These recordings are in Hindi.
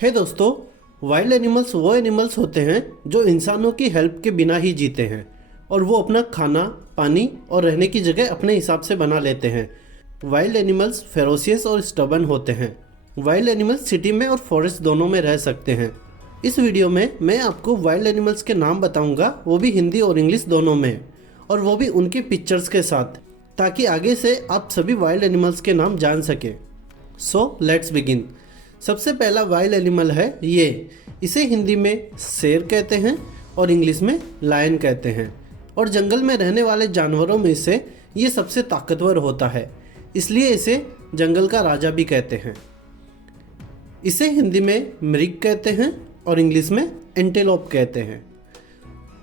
है दोस्तों, वाइल्ड एनिमल्स वो एनिमल्स होते हैं जो इंसानों की हेल्प के बिना ही जीते हैं और वो अपना खाना, पानी और रहने की जगह अपने हिसाब से बना लेते हैं। वाइल्ड एनिमल्स फेरोसियस और स्टबर्न होते हैं। वाइल्ड एनिमल्स सिटी में और फॉरेस्ट दोनों में रह सकते हैं। इस वीडियो में मैं आपको वाइल्ड एनिमल्स के नाम बताऊंगा, वो भी हिंदी और इंग्लिश दोनों में, और वो भी उनकी पिक्चर्स के साथ, ताकि आगे से आप सभी वाइल्ड एनिमल्स के नाम जान सकें। So let's begin. सबसे पहला वाइल्ड एनिमल है ये। इसे हिंदी में शेर कहते हैं और इंग्लिश में लायन कहते हैं, और जंगल में रहने वाले जानवरों में से ये सबसे ताकतवर होता है, इसलिए इसे जंगल का राजा भी कहते हैं। इसे हिंदी में मृग कहते हैं और इंग्लिश में एंटेलोप कहते हैं।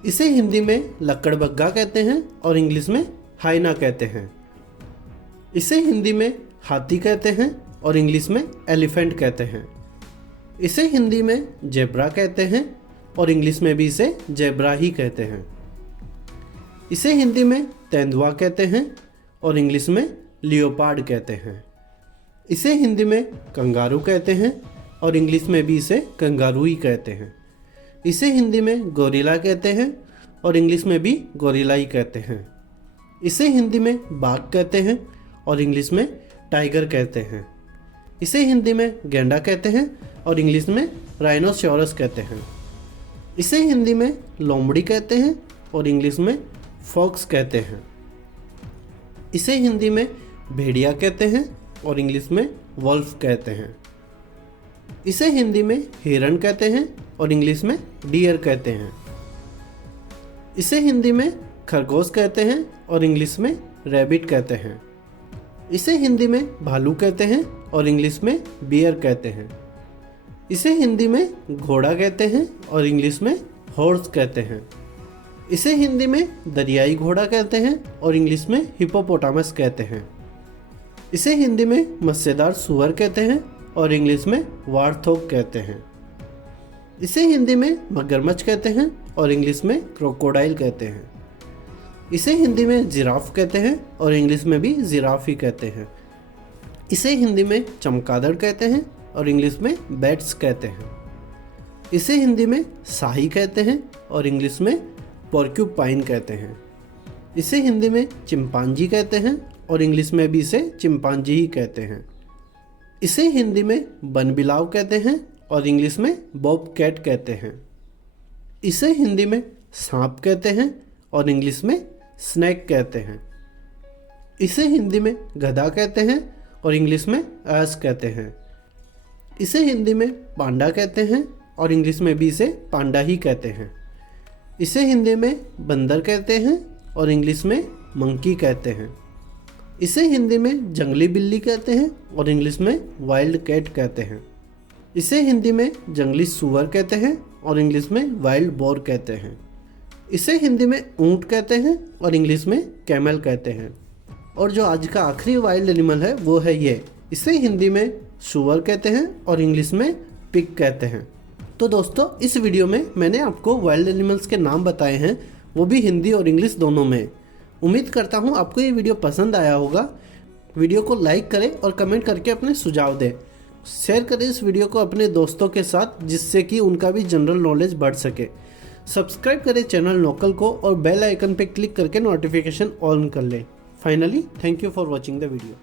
इसे हिंदी में लकड़बग्गा कहते हैं और इंग्लिश में हाइना कहते हैं। इसे हिंदी में हाथी कहते हैं और इंग्लिश में एलिफेंट कहते हैं। इसे हिंदी में जेब्रा कहते हैं और इंग्लिश में भी इसे जेब्रा ही कहते हैं। इसे हिंदी में तेंदुआ कहते हैं और इंग्लिश में लियोपार्ड कहते हैं। इसे हिंदी में कंगारू कहते हैं और इंग्लिश में भी इसे कंगारू ही कहते हैं। इसे हिंदी में गोरिल्ला कहते हैं और इंग्लिश में भी गोरिल्ला ही कहते हैं। इसे हिंदी में बाघ कहते हैं और इंग्लिश में टाइगर कहते हैं। इसे हिंदी में गैंडा कहते हैं और इंग्लिश में राइनोसोरस कहते हैं। इसे हिंदी में लोमड़ी कहते हैं और इंग्लिश में फॉक्स कहते हैं। इसे हिंदी में भेड़िया कहते हैं और इंग्लिश में वॉल्फ कहते हैं। इसे हिंदी में हिरण कहते हैं और इंग्लिश में डियर कहते हैं। इसे हिंदी में खरगोश कहते हैं और इंग्लिश में रैबिट कहते हैं। इसे हिंदी में भालू कहते हैं और इंग्लिश में बियर कहते हैं। इसे हिंदी में घोड़ा कहते हैं और इंग्लिश में हॉर्स कहते हैं। इसे हिंदी में दरियाई घोड़ा कहते हैं और इंग्लिश में हिप्पोपोटामस कहते हैं। इसे हिंदी में मस्सेदार सूअर कहते हैं और इंग्लिश में वार्थोग कहते हैं। इसे हिंदी में मगरमच्छ कहते हैं और इंग्लिश में क्रोकोडाइल कहते हैं। इसे हिंदी में जिराफ कहते हैं और इंग्लिश में भी जिराफ ही कहते हैं। इसे हिंदी में चमगादड़ कहते हैं और इंग्लिश में बैट्स कहते हैं। इसे हिंदी में शाही कहते हैं और इंग्लिश में पोर्क्यूपाइन कहते हैं। इसे हिंदी में चिंपांजी कहते हैं और इंग्लिश में भी इसे चिंपांजी ही कहते हैं। इसे हिंदी में बनबिलाव कहते हैं और इंग्लिश में बॉब कैट कहते हैं। इसे हिंदी में सांप कहते हैं और इंग्लिश में स्नैक कहते हैं। इसे हिंदी में गधा कहते हैं और इंग्लिश में एस कहते हैं। इसे हिंदी में पांडा कहते हैं और इंग्लिश में भी इसे पांडा ही कहते हैं। इसे हिंदी में बंदर कहते हैं और इंग्लिश में मंकी कहते हैं। इसे हिंदी में जंगली बिल्ली कहते हैं और इंग्लिश में वाइल्ड कैट कहते हैं। इसे हिंदी में जंगली सूअर कहते हैं और इंग्लिश में वाइल्ड बोर कहते हैं। इसे हिंदी में ऊंट कहते हैं और इंग्लिश में कैमल कहते हैं। और जो आज का आखिरी वाइल्ड एनिमल है वो है ये। इसे हिंदी में सूअर कहते हैं और इंग्लिश में पिग कहते हैं। तो दोस्तों, इस वीडियो में मैंने आपको वाइल्ड एनिमल्स के नाम बताए हैं, वो भी हिंदी और इंग्लिश दोनों में। उम्मीद करता हूँ आपको ये वीडियो पसंद आया होगा। वीडियो को लाइक करें और कमेंट करके अपने सुझाव दें। शेयर करें इस वीडियो को अपने दोस्तों के साथ, जिससे कि उनका भी जनरल नॉलेज बढ़ सके। सब्सक्राइब करें चैनल लोकल को और बेल आइकन पे क्लिक करके नोटिफिकेशन ऑन कर लें। Finally, thank you for watching the video.